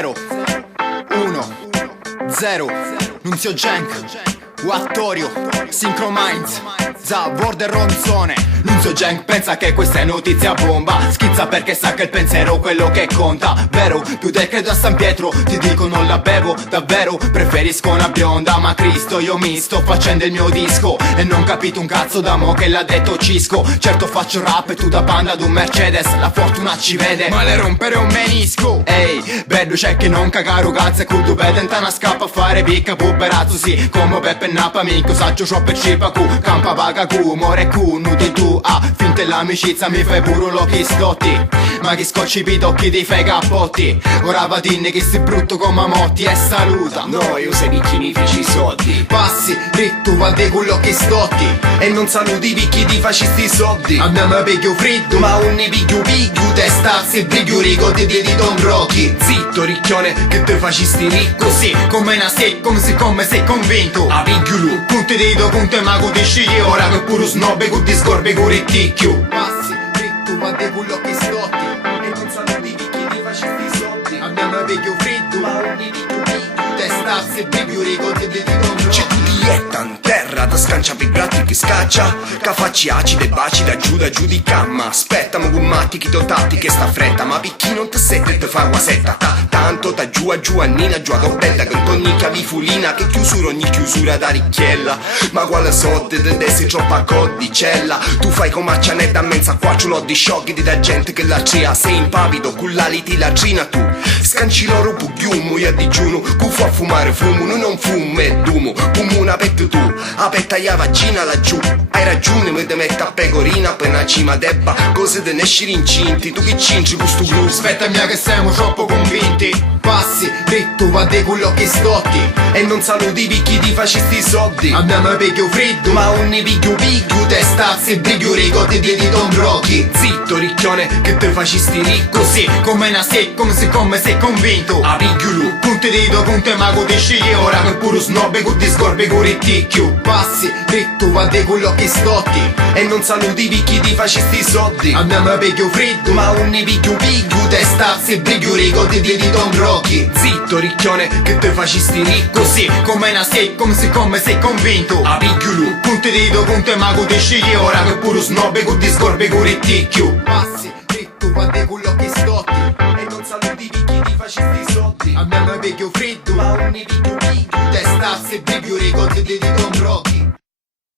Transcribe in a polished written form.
0 1 0 Nunzio Genk, Wattorio, Synchro Minds, Za, Border Ronzone. Nunzio Genk pensa che questa è notizia bomba, schizza perché sa che il pensiero è quello che conta. Vero, più del credo a San Pietro, ti dico non la bevo, davvero preferisco una bionda. Ma Cristo, io mi sto facendo il mio disco e non capito un cazzo da mo' che l'ha detto Cisco. Certo faccio rap e tu da panda ad un Mercedes, la fortuna ci vede, ma le rompere un menisco. Ehi, bello c'è che non cagaro cazzo e cudo bedenta una scappa a fare picca puberazzo sì, come Beppe Nappa minco saggio ciò per cipacu, campa vaga cu, more cu, nuti tu, ah, finte l'amicizia mi fai pure lo chi stotti. Ma chi scocci i pidocchi ti fai cappotti, ora va dinne che sei brutto come motti e saluta. No, io sei picchi mi feci i soldi, Passi, ritto, va di quello che stotti e non saluti picchi ti fascisti soldi. Andiamo a piglio freddo, Ma un ne piglio piglio, te stazzi e briglio ricordi di Don Rocky. zitto ricchione che te fascisti ricco. Così come una sei, come sei convinto. A piglio lu, Punti dito, punte ma cu disci io. Ora che pure snobe cu discorbe cu retticchio. Passi, ritto, va di quello che stotti e non saluti picchi ti fascisti soldi. Andiamo a piglio freddo, Ma un ne piglio piglio, te stazzi e briglio ricordi di Don c'è Rocky. biglietta in terra da scancia per gratti che scaccia, che facci acide baci da giù di camma. Aspetta mo gummatti chi dotati che sta fretta, ma picchi non te sette te fa guasetta. Tanto ta giù a Giovannina giù a Dobbetta che ogni cavifulina che chiusura ogni chiusura da ricchiella. Ma quale soldi te dessi troppa codicella, tu fai come a cianetta a mezza qua ce l'ho di sciocchi di da gente che la crea. Sei impavido con la liti la trina tu, scanci loro pugliumo io a digiuno, cu fa fumare fumo, noi non fumo e dumo, come una pet tu, a petta ia vagina laggiù. Hai ragione, mi te mette a pecorina appena cima debba, cose te ne esci incinti, tu che cinci questo blu. Aspetta mia che siamo troppo convinti. Passi, ritto, va di quello che stotti E non saluti picchi ti fascisti soldi. Andiamo a piglio freddo, Ma un ne piglio piglio, te stazzi e briglio ricordi di Don Rocky. zitto ricchione che te fascisti ricco. Così come una sei, come sei convinto. A piglio lu, Punti dito, punte ma cu disci io. Ora che pure snobe cu discorbe cu retticchio. Passi, ritto, va di quello che stotti e non saluti picchi ti fascisti soldi. Andiamo a piglio freddo, Ma un ne piglio piglio, te stazzi e briglio ricordi di Don Rocky. zitto ricchione che te fascisti ricco. Così come una sei, come sei convinto. A piglio lu, Punti dito, punte ma cu disci io. Ora che pure snobe cu discorbe cu retticchio. Passi, ritto, va di quello che stotti e non saluti picchi ti fascisti soldi. Andiamo a piglio freddo, Ma un ne piglio piglio, te stazzi e briglio ricordi di Don Rocky.